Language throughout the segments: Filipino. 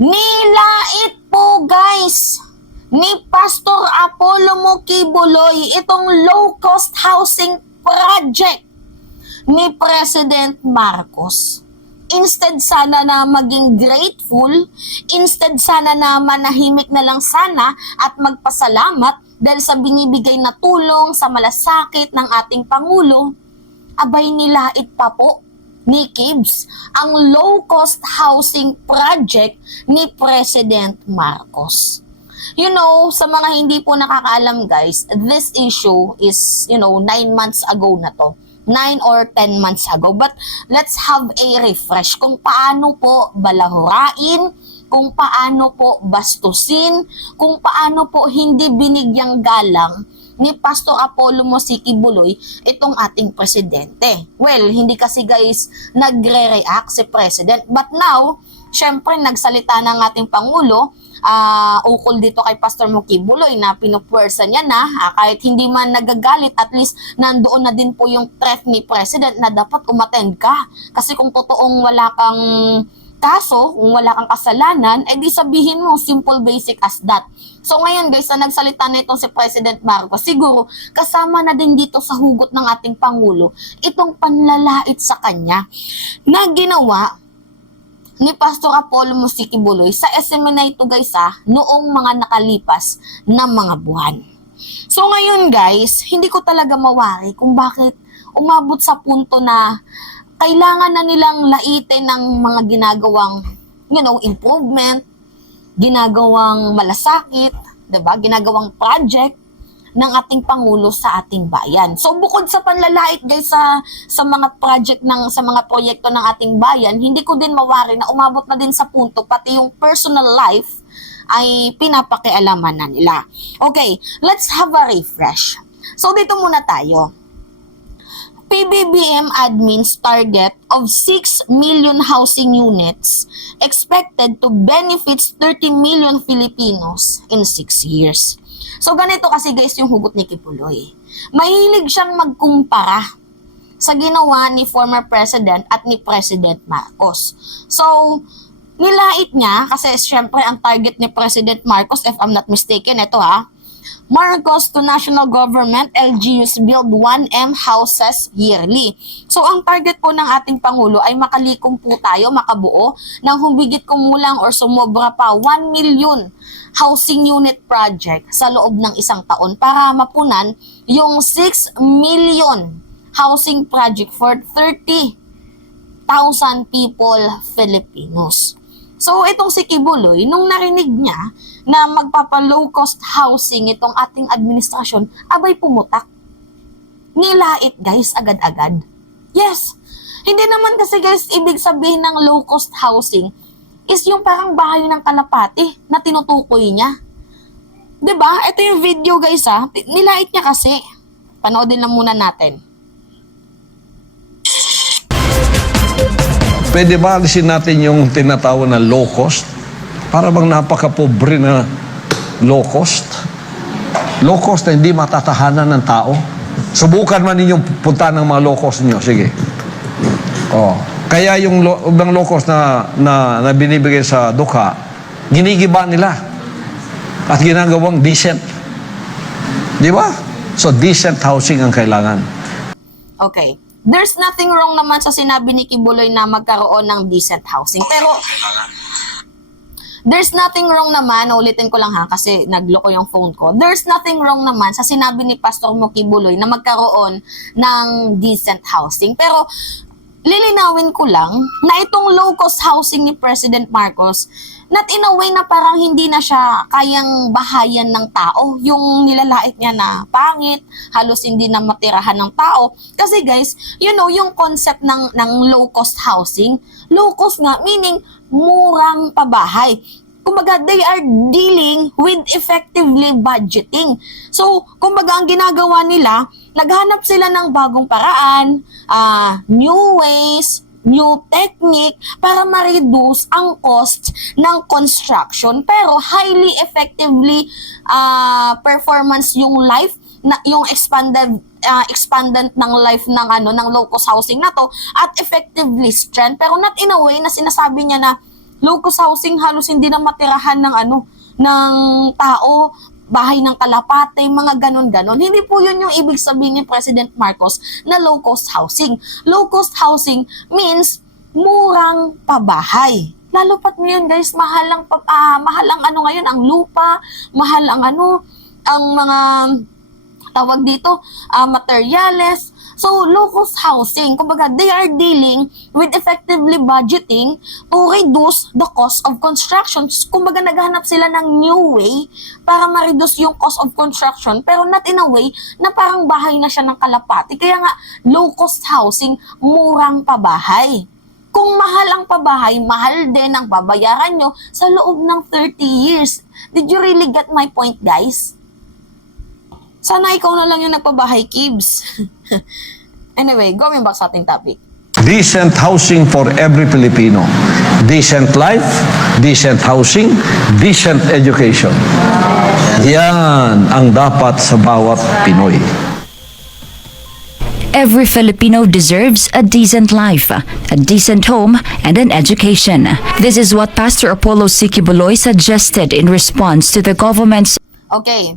Nilait po guys ni Pastor Apollo Mokibuloy itong low-cost housing project ni President Marcos. Instead sana na maging grateful, instead sana na manahimik na lang sana at magpasalamat dahil sa binibigay na tulong sa malasakit ng ating Pangulo, abay nilait pa po ni Kibs ang low-cost housing project ni President Marcos. You know, sa mga hindi po nakakaalam guys, this issue is, 9 months ago na to. 9 or 10 months ago. But let's have a refresh kung paano po balahurain, kung paano po bastusin, kung paano po hindi binigyang galang ni Pastor Apollo Mokibuloy itong ating presidente. Well, hindi kasi guys nagre-react si President. But now, syempre nagsalita ng ating Pangulo ukol dito kay Pastor Mokibuloy na pinupuwersa niya na kahit hindi man nagagalit, at least nandoon na din po yung threat ni President na dapat umattend ka. Kasi kung totoong wala kang kaso, kung wala kang kasalanan, di sabihin mo, simple basic as that. So ngayon guys, na nagsalita na itong si President Marcos, siguro kasama na din dito sa hugot ng ating Pangulo itong panlalait sa kanya na ginawa ni Pastor Apollo Mokibuloy sa SMNA ito guys noong mga nakalipas na mga buwan. So ngayon guys, hindi ko talaga mawari kung bakit umabot sa punto na kailangan na nilang laitin ng mga ginagawang improvement, ginagawang malasakit, 'di ba? Ginagawang project ng ating Pangulo sa ating bayan. So bukod sa panlalait guys sa mga project sa mga proyekto ng ating bayan, hindi ko din mawari na umabot na din sa punto pati yung personal life ay pinapakialaman na nila. Okay, let's have a refresh. So dito muna tayo. PBBM admins target of 6 million housing units expected to benefit 30 million Filipinos in 6 years. So ganito kasi guys yung hugot ni Kibuloy. Mahilig siyang magkumpara sa ginawa ni former President at ni President Marcos. So nilait niya kasi syempre ang target ni President Marcos, if I'm not mistaken, ito Marcos to national government, LGUs build 1M houses yearly. So ang target po ng ating Pangulo ay makalikom po tayo, makabuo ng humigit kumulang or sumobra pa 1 million housing unit project sa loob ng isang taon para mapunan yung 6 million housing project for 30,000 people Filipinos. So itong si Kibuloy, nung narinig niya na magpapa-low cost housing itong ating administrasyon, abay pumutak. Nilait guys agad-agad. Yes, hindi naman kasi guys ibig sabihin ng low cost housing is yung parang bahay ng kalapati na tinutukoy niya. 'Di ba? Ito yung video guys nilait niya kasi. Panoodin lang muna natin. Pwede ba alisin natin yung tinatawag na low cost? Para bang napaka-pobre na low cost? Low cost na hindi matatahanan ng tao? Subukan man ninyong punta ng mga low cost niyo. Sige. Kaya yung ibang low cost na binibigay sa dukha, ginigiba nila at ginagawang decent. Di ba? So decent housing ang kailangan. Okay. There's nothing wrong naman sa sinabi ni Kibuloy na magkaroon ng decent housing. Pero there's nothing wrong naman, ulitin ko lang kasi nagloko yung phone ko. There's nothing wrong naman sa sinabi ni Pastor Mokibuloy na magkaroon ng decent housing. Pero lilinawin ko lang na itong low-cost housing ni President Marcos, not in a way na parang hindi na siya kayang bahayan ng tao. Yung nilalait niya na pangit, halos hindi na matirahan ng tao. Kasi guys, yung concept ng low-cost housing, low-cost nga, meaning murang pabahay. Kumbaga, they are dealing with effectively budgeting. So, kumbaga, ang ginagawa nila, naghanap sila ng bagong paraan, new ways, new technique para ma-reduce ang cost ng construction. Pero highly effectively performance yung life, yung expandant ng life ng low-cost housing na to at effectively strength. Pero not in a way na sinasabi niya na Low-cost housing, halos hindi na matirahan ng ng tao, bahay ng kalapate, mga ganon-ganon. Hindi po yun yung ibig sabihin ni President Marcos na low-cost housing. Low-cost housing means murang pabahay. Lalo pat ngayon guys, mahal ang ngayon, ang lupa, mahal ang ang mga tawag dito, materyales. So, low-cost housing, kumbaga, they are dealing with effectively budgeting to reduce the cost of construction. Kumbaga, naghahanap sila ng new way para ma-reduce yung cost of construction, pero not in a way na parang bahay na siya ng kalapati. Kaya nga, low-cost housing, murang pabahay. Kung mahal ang pabahay, mahal din ang babayaran nyo sa loob ng 30 years. Did you really get my point, guys? Sana ikaw na lang yung nagpabahay, Kibs. Anyway, going back sa ating topic. Decent housing for every Filipino. Decent life, decent housing, decent education. Yan ang dapat sa bawat Pinoy. Every Filipino deserves a decent life, a decent home, and an education. This is what Pastor Apollo C. Quiboloy suggested in response to the government's Okay.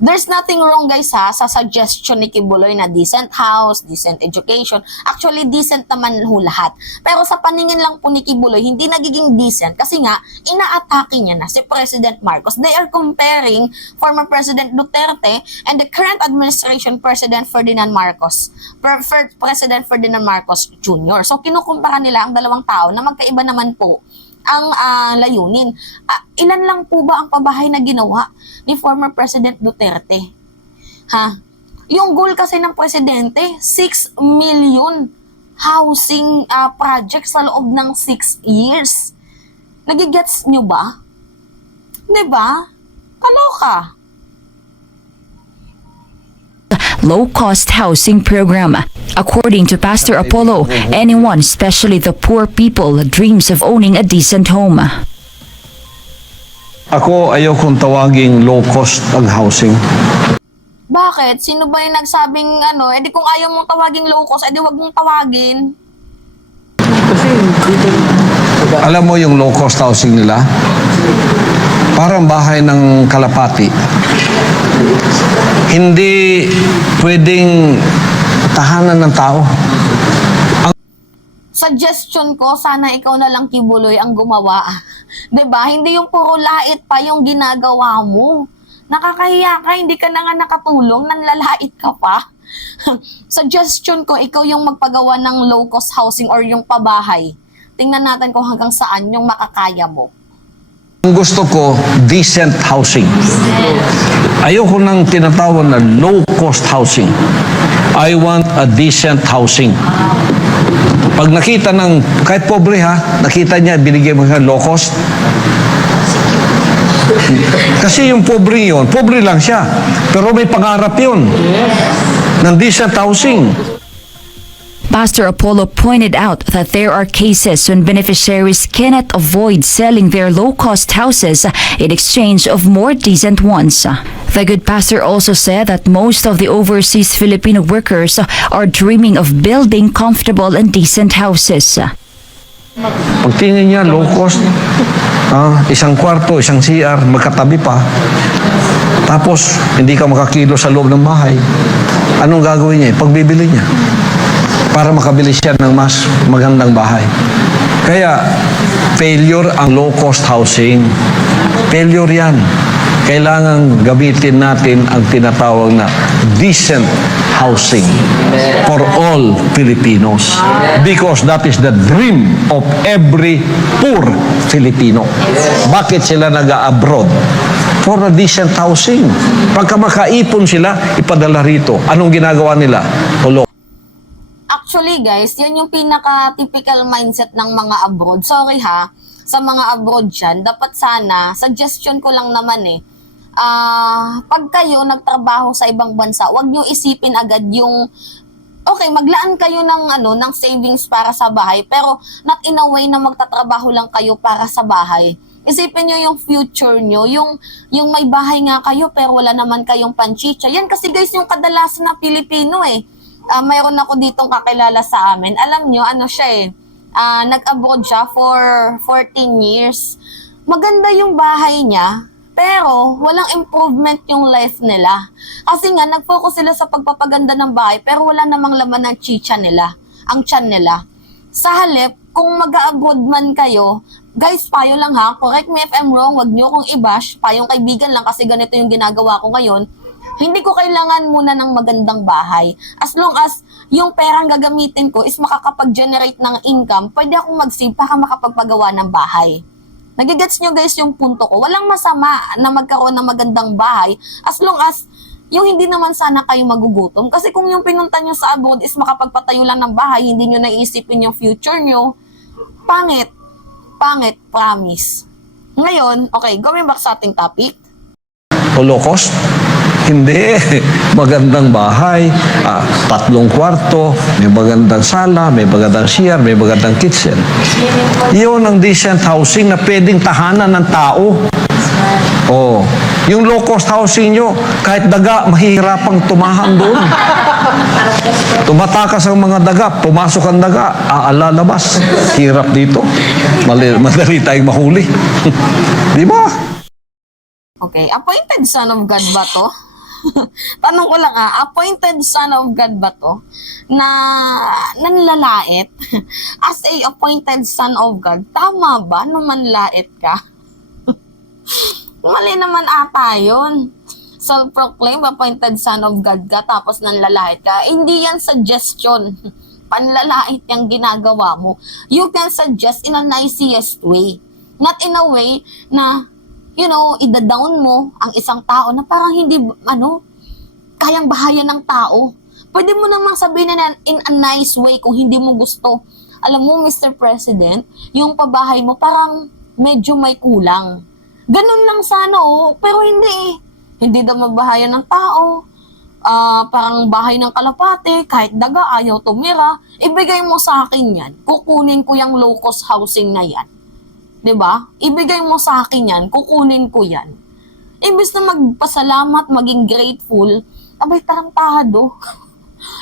There's nothing wrong guys sa suggestion ni Quiboloy na decent house, decent education. Actually, decent naman ho lahat. Pero sa paningin lang po ni Quiboloy, hindi nagiging decent kasi nga, inaatake niya na si President Marcos. They are comparing former President Duterte and the current administration President Ferdinand Marcos. President Ferdinand Marcos Jr. So, kinukumpara nila ang dalawang tao na magkaiba naman po ang layunin. Ilan lang po ba ang pabahay na ginawa ni former President Duterte? Yung goal kasi ng presidente, 6 million housing projects sa loob ng 6 years. Nagigets nyo ba? Diba? Kaloka. low-cost housing program. According to Pastor Apollo, anyone, especially the poor people, dreams of owning a decent home. Ako ayaw kong tawaging low cost ang housing. Bakit? Sino ba yung nagsabing di kung ayaw mong tawaging low cost, edi wag mong tawagin. Alam mo yung low cost housing nila? Parang bahay ng kalapati. Hindi pwedeng tahanan ng tao. Suggestion ko, sana ikaw na lang Quiboloy ang gumawa. 'Di ba? Hindi yung puro lait pa yung ginagawa mo. Nakakahiya ka, hindi ka na nga nakatulong, nanlalait ka pa. Suggestion ko, ikaw yung magpagawa ng low-cost housing or yung pabahay. Tingnan natin kung hanggang saan yung makakaya mo. Ang gusto ko, decent housing. Ayoko nang tinatawag na low-cost housing. I want a decent housing. Pag nakita ng, kahit pobre nakita niya, binigyan mo siya low cost. Kasi yung pobre yun, pobre lang siya. Pero may pangarap yun ng decent housing. Pastor Apollo pointed out that there are cases when beneficiaries cannot avoid selling their low-cost houses in exchange of more decent ones. The good pastor also said that most of the overseas Filipino workers are dreaming of building comfortable and decent houses. Pagtingin niya, low cost, isang kwarto, isang CR, magkatabi pa. Tapos, hindi ka makakilo sa loob ng bahay. Anong gagawin niya? Pagbibili niya. Para makabili siya ng mas magandang bahay. Kaya, failure ang low-cost housing. Failure yan. Kailangan gamitin natin ang tinatawag na decent housing for all Filipinos. Because that is the dream of every poor Filipino. Bakit sila nag-abroad? For a decent housing. Pagka makaipon sila, ipadala rito. Anong ginagawa nila? Tulong. Actually guys, yan yung pinaka-typical mindset ng mga abroad. Sorry sa mga abroad dyan. Dapat sana, suggestion ko lang naman pag kayo nagtrabaho sa ibang bansa, wag nyo isipin agad yung, okay, maglaan kayo ng savings para sa bahay, pero not in a way na magtatrabaho lang kayo para sa bahay. Isipin nyo yung future nyo, yung may bahay nga kayo, pero wala naman kayong panchicha. Yan kasi guys, yung kadalasan na Pilipino mayroon ako ditong kakilala sa amin. Alam nyo, siya nag-abroad siya for 14 years. Maganda yung bahay niya, pero walang improvement yung life nila. Kasi nga, nag-focus sila sa pagpapaganda ng bahay, pero wala namang laman ng chicha nila, ang tiyan nila. Sa halip, kung mag-abroad man kayo, guys, payo lang ha, correct me if I'm wrong, wag niyo kong i-bash, payong kaibigan lang kasi ganito yung ginagawa ko ngayon. Hindi ko kailangan muna ng magandang bahay. As long as yung perang gagamitin ko is makakapag-generate ng income, pwede akong mag-save para makapagpagawa ng bahay. Nagigets nyo guys yung punto ko. Walang masama na magkaroon ng magandang bahay as long as yung hindi naman sana kayo magugutom. Kasi kung yung pinunta nyo sa abroad is makapagpatayo lang ng bahay, hindi nyo naiisipin yung future nyo, pangit. Pangit, promise. Ngayon, okay, going back sa ating topic. Holocaust? Hindi. Magandang bahay, 3 kwarto, may magandang sala, may magandang CR, may magandang kitchen. Yun ang decent housing na pwedeng tahanan ng tao. Oh, yung low-cost housing nyo, kahit daga, mahihirapang tumahan doon. Tumatakas ang mga daga, pumasok ang daga, aalalabas. Hirap dito. Madali tayong mahuli. Di ba? Okay, appointed son of God ba to? Tanong ko lang appointed son of God ba to? Na nanlalait? As a appointed son of God, tama ba na manlait ka? Mali naman ata yun. Self-proclaimed appointed son of God ka tapos nanlalait ka. Hindi yan suggestion. Panlalait yung ginagawa mo. You can suggest in a nicest way. Not in a way na ida-down mo ang isang tao na parang hindi, kayang bahayan ng tao. Pwede mo namang sabihin na in a nice way kung hindi mo gusto. Alam mo, Mr. President, yung pabahay mo parang medyo may kulang. Ganun lang sana, pero hindi eh. Hindi daw magbahayan ng tao. Parang bahay ng kalapate, kahit daga, ayaw tumira. Ibigay mo sa akin yan. Kukunin ko yung low-cost housing na yan. 'Di ba? Ibigay mo sa akin 'yan, kukunin ko 'yan. Imbes na magpasalamat, maging grateful, abay tarantado.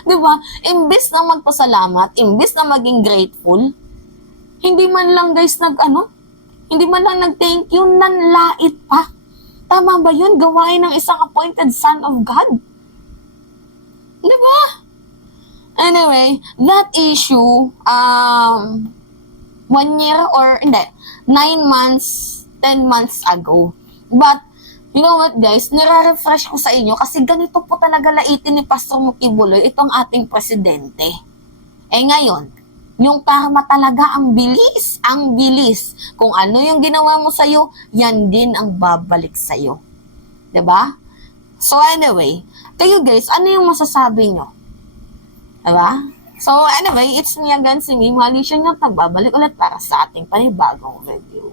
'Di ba? Imbes na magpasalamat, imbes na maging grateful, hindi man lang guys hindi man lang nag-thank you, nanlait pa. Tama ba 'yun? Gawain ng isang appointed son of God. 'Di ba? Anyway, that issue 1 year or hindi, 9 months, 10 months ago. But, you know what guys, nire-refresh ko sa inyo kasi ganito po talaga laitin ni Pastor Mukibuloy itong ating presidente. Ngayon, yung karma talaga ang bilis, ang bilis. Kung ano yung ginawa mo sa'yo, yan din ang babalik sa'yo. 'Di ba? So anyway, kayo guys, ano yung masasabi nyo? 'Di ba? So anyway, it's me again, si Mimi Alicia, nagbabalik ulit para sa ating panibagong review.